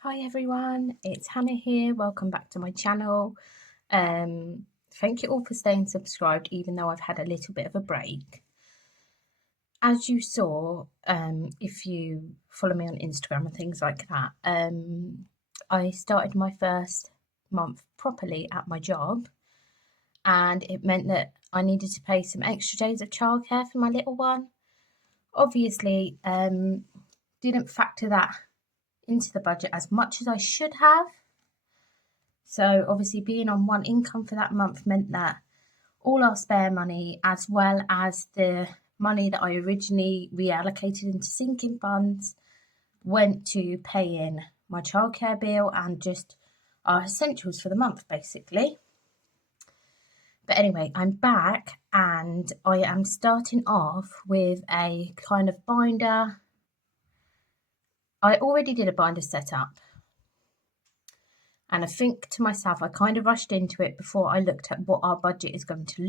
Hi everyone, it's Hannah here. Welcome back to my channel. Thank you all for staying subscribed, even though I've had a little bit of a break. As you saw, if you follow me on Instagram and things like that, I started my first month properly at my job, and it meant that I needed to pay some extra days of childcare for my little one. Obviously, didn't factor that into the budget as much as I should have. So obviously being on one income for that month meant that all our spare money, as well as the money that I originally reallocated into sinking funds, went to paying my childcare bill and just our essentials for the month, basically. But anyway, I'm back and I am starting off with a kind of binder. I already did a binder setup. And I think to myself, I kind of rushed into it before I looked at what our budget is going to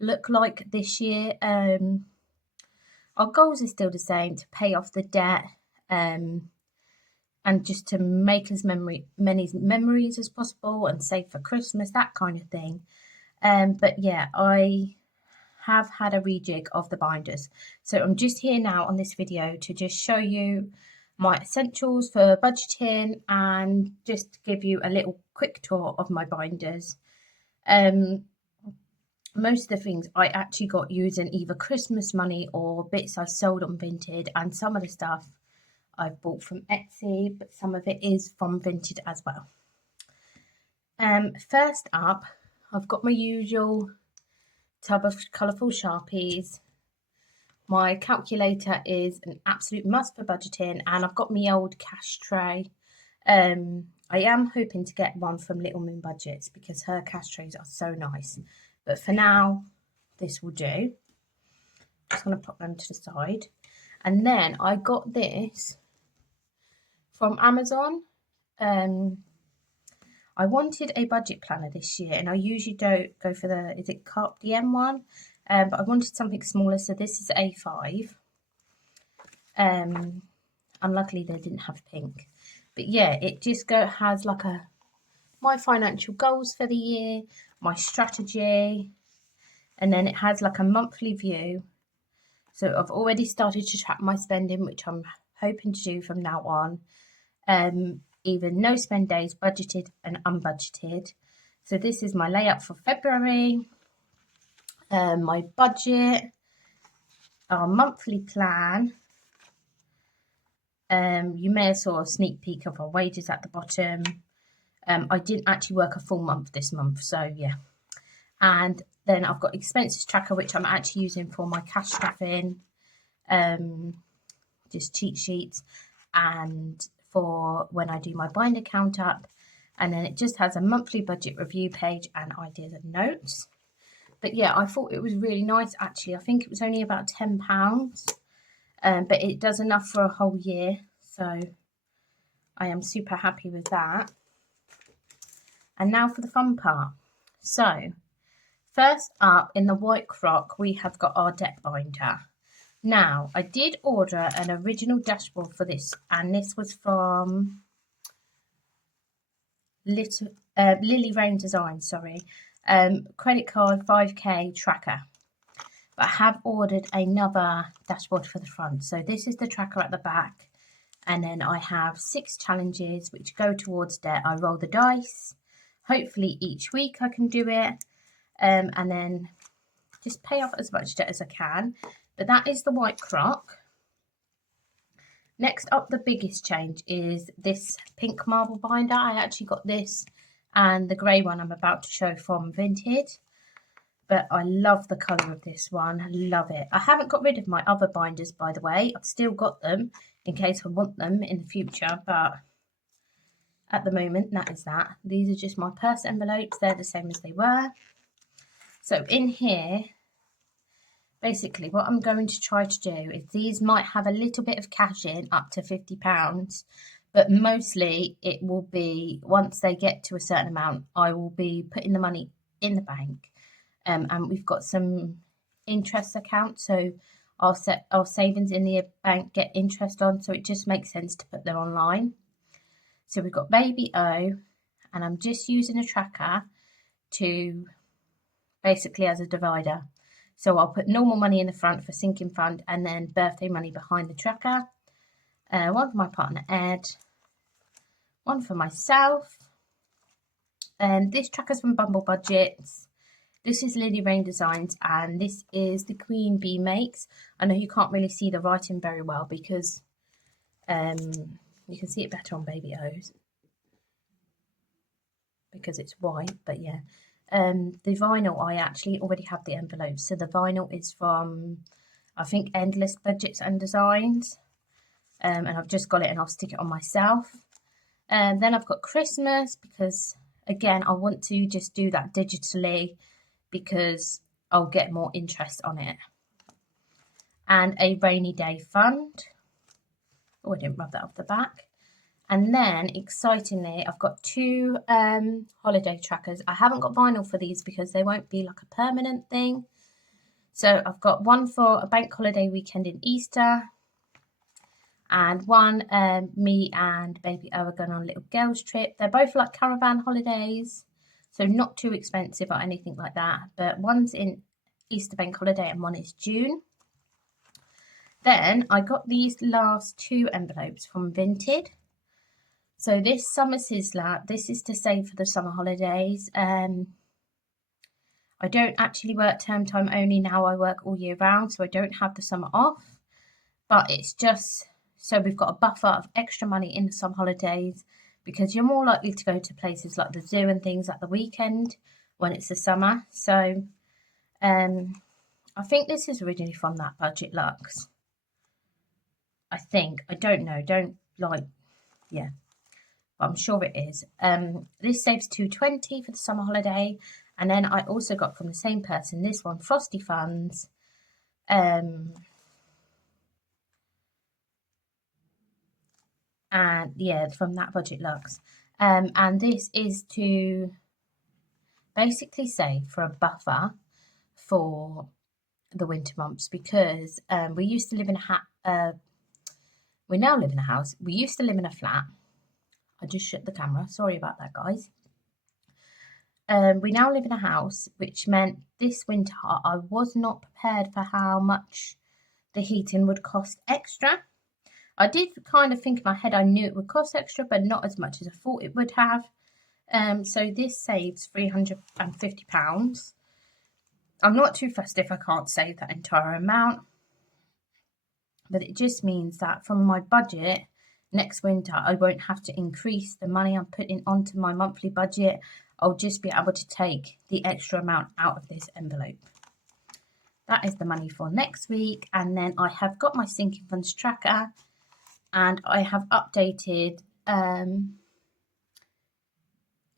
look like this year. Our goals are still the same: to pay off the debt, and just to make as many memories as possible and save for Christmas, that kind of thing. But yeah, I have had a rejig of the binders. So I'm just here now on this video to just show you my essentials for budgeting and just give you a little quick tour of my binders. Most of the things I actually got using either Christmas money or bits I sold on Vinted, and some of the stuff I've bought from Etsy, but some of it is from Vinted as well. First up, I've got my usual tub of colourful Sharpies. My calculator is an absolute must for budgeting, and I've got my old cash tray. I am hoping to get one from Little Moon Budgets because her cash trays are so nice. But for now, this will do. Just going to pop them to the side. And then I got this from Amazon. I wanted a budget planner this year, and I usually don't go for the, is it Carpe Diem one? But I wanted something smaller, so this is A5. Unluckily they didn't have pink. But yeah, it just has like my financial goals for the year, my strategy, and then it has like a monthly view. So I've already started to track my spending, which I'm hoping to do from now on. Even no spend days, budgeted and unbudgeted. So this is my layout for February, my budget, our monthly plan. You may have saw a sneak peek of our wages at the bottom. I didn't actually work a full month this month, so yeah. And then I've got expenses tracker, which I'm actually using for my cash stuffing, just cheat sheets, and for when I do my binder count up. And then it just has a monthly budget review page and ideas and notes. But yeah, I thought it was really nice actually. I think it was only about £10, but it does enough for a whole year. So I am super happy with that. And now for the fun part. So first up, in the white crock, we have got our debt binder. Now, I did order an original dashboard for this, and this was from Lily Rain Design, sorry. Credit card 5K tracker. But I have ordered another dashboard for the front. So this is the tracker at the back. And then I have 6 challenges which go towards debt. I roll the dice. Hopefully each week I can do it. And then just pay off as much debt as I can. But that is the white crock. Next up, the biggest change is this pink marble binder. I actually got this and the grey one I'm about to show from Vinted. But I love the colour of this one. I love it. I haven't got rid of my other binders, by the way. I've still got them in case I want them in the future. But at the moment, that is that. These are just my purse envelopes. They're the same as they were. So in here, basically what I'm going to try to do is these might have a little bit of cash in, up to £50. But mostly it will be, once they get to a certain amount, I will be putting the money in the bank. And we've got some interest accounts, so our savings in the bank get interest on, so it just makes sense to put them online. So we've got baby O, and I'm just using a tracker to basically as a divider. So I'll put normal money in the front for sinking fund and then birthday money behind the tracker. One for my partner Ed, one for myself. This tracker's from Bumble Budgets. This is Lily Rain Designs, and this is the Queen Bee Makes. I know you can't really see the writing very well because you can see it better on baby O's because it's white, but yeah. The vinyl, I actually already have the envelopes. So the vinyl is from, I think, Endless Budgets and Designs. And I've just got it and I'll stick it on myself. And then I've got Christmas because, again, I want to just do that digitally because I'll get more interest on it. And a rainy day fund. Oh, I didn't rub that off the back. And then, excitingly, I've got two holiday trackers. I haven't got vinyl for these because they won't be like a permanent thing. So I've got one for a bank holiday weekend in Easter. And one, me and baby O are going on a little girls trip. They're both like caravan holidays. So not too expensive or anything like that. But one's in Easter bank holiday and one is June. Then I got these last two envelopes from Vinted. So this summer sizzler, this is to save for the summer holidays. I don't actually work term time only now. I work all year round, so I don't have the summer off. But it's just so we've got a buffer of extra money in the summer holidays because you're more likely to go to places like the zoo and things at the weekend when it's the summer. So I think this is originally from that Budget Luxe. I think. I don't know. Don't like, yeah. I'm sure it is. This saves £2.20 for the summer holiday, and then I also got from the same person this one, Frosty Funds. And yeah, from that Budget Luxe. And this is to basically save for a buffer for the winter months because we used to live in we now live in a house. We used to live in a flat. I just shut the camera. Sorry about that, guys. We now live in a house, which meant this winter I was not prepared for how much the heating would cost extra. I did kind of think in my head I knew it would cost extra, but not as much as I thought it would have. So this saves £350. I'm not too fussed if I can't save that entire amount, but it just means that from my budget next winter, I won't have to increase the money I'm putting onto my monthly budget. I'll just be able to take the extra amount out of this envelope. That is the money for next week. And then I have got my sinking funds tracker and I have updated, I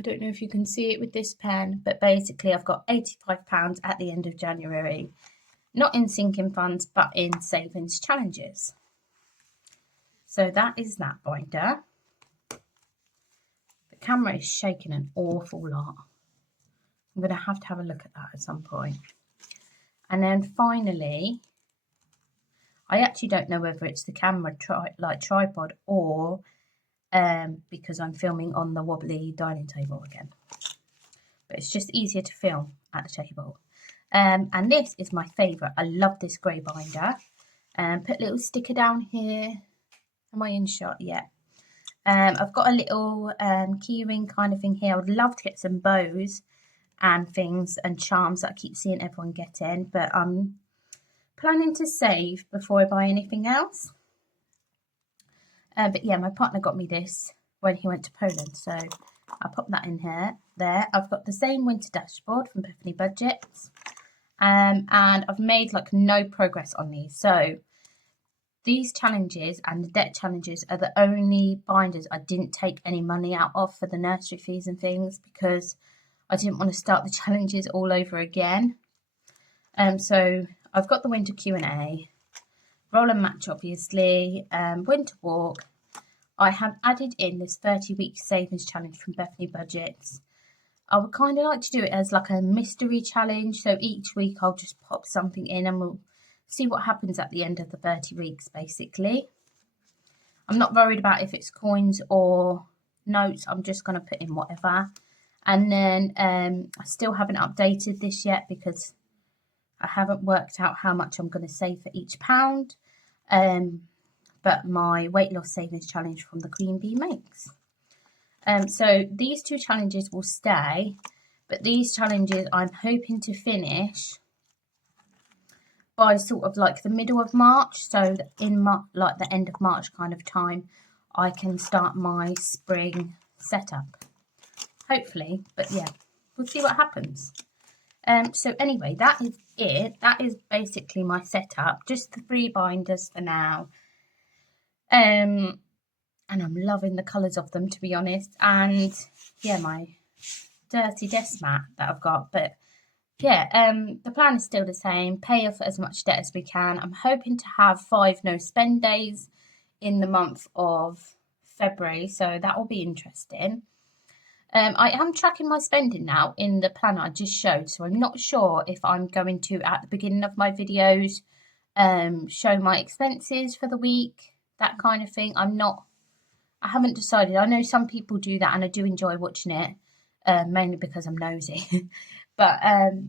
don't know if you can see it with this pen, but basically I've got £85 at the end of January, not in sinking funds, but in savings challenges. So that is that binder. The camera is shaking an awful lot. I'm going to have a look at that at some point. And then finally, I actually don't know whether it's the camera tripod or because I'm filming on the wobbly dining table again. But it's just easier to film at the table. And this is my favourite. I love this grey binder. Put a little sticker down here. Am I in shot? Yeah. I've got a little key ring kind of thing here. I would love to get some bows and things and charms that I keep seeing everyone getting. But I'm planning to save before I buy anything else. But yeah, my partner got me this when he went to Poland. So I'll pop that in here. There. I've got the same winter dashboard from Bethany Budgets. And I've made like no progress on these. So these challenges and the debt challenges are the only binders I didn't take any money out of for the nursery fees and things because I didn't want to start the challenges all over again. So I've got the winter Q&A, roll and match obviously, winter walk. I have added in this 30-week savings challenge from Bethany Budgets. I would kind of like to do it as like a mystery challenge. So each week I'll just pop something in and we'll see what happens at the end of the 30 weeks, basically. I'm not worried about if it's coins or notes, I'm just going to put in whatever. And then I still haven't updated this yet because I haven't worked out how much I'm going to save for each pound. But my weight loss savings challenge from the Queen Bee makes. So these two challenges will stay, but these challenges I'm hoping to finish by sort of like the middle of March. So in like the end of March kind of time, I can start my spring setup. Hopefully, but yeah, we'll see what happens. So anyway, that is it. That is basically my setup. Just the 3 binders for now. And I'm loving the colours of them, to be honest. And yeah, my dirty desk mat that I've got. But yeah, the plan is still the same. Pay off as much debt as we can. I'm hoping to have 5 no spend days in the month of February, so that will be interesting. I am tracking my spending now in the planner I just showed, so I'm not sure if I'm going to, at the beginning of my videos, show my expenses for the week, that kind of thing. I haven't decided. I know some people do that and I do enjoy watching it, mainly because I'm nosy. But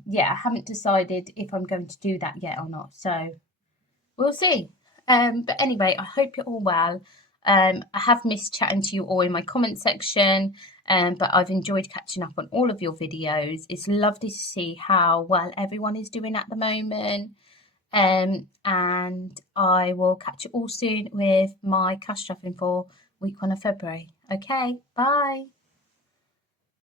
yeah, I haven't decided if I'm going to do that yet or not, so we'll see. But anyway, I hope you're all well. I have missed chatting to you all in my comment section, but I've enjoyed catching up on all of your videos. It's lovely to see how well everyone is doing at the moment. And I will catch you all soon with my cash travelling for week 1 of February. Okay, bye.